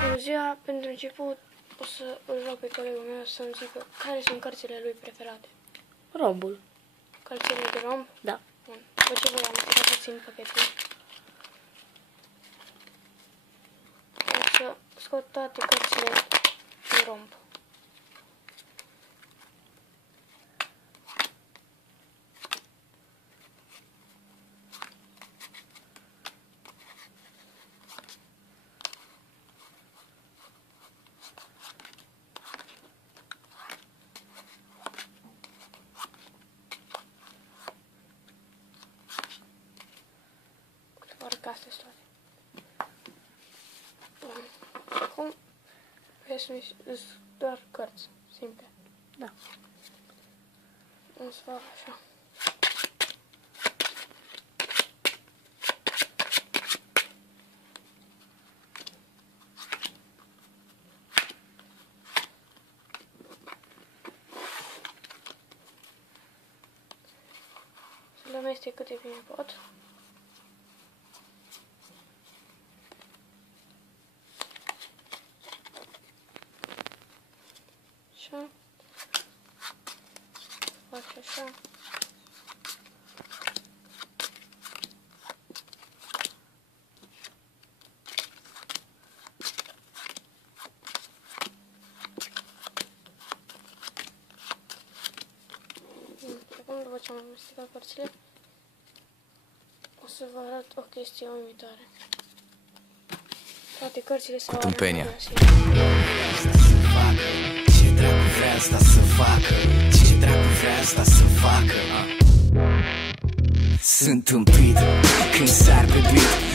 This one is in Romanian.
Bună ziua, pentru început o să îl rog pe colegul meu să-mi zică care sunt cărțile lui preferate. Rombul. Cărțile de romb? Da. Bun. După ce voi amesteca puțin pachetul, o să scot toate cărțile din romb. Doar că astea sunt toate. Bun. Acum vezi, sunt doar cărți simple. Da. O să fac așa. Să le amestec cât de bine pot. Așa. Fac așa. Acum, după ce am amestecat părțile, o să vă arăt o chestie uimitoare. Toate cărțile s-au Tâmpenia. Ce dracu vrea asta să facă? Ce dracu vrea asta să facă? Sunt tâmpit când sar pe beat.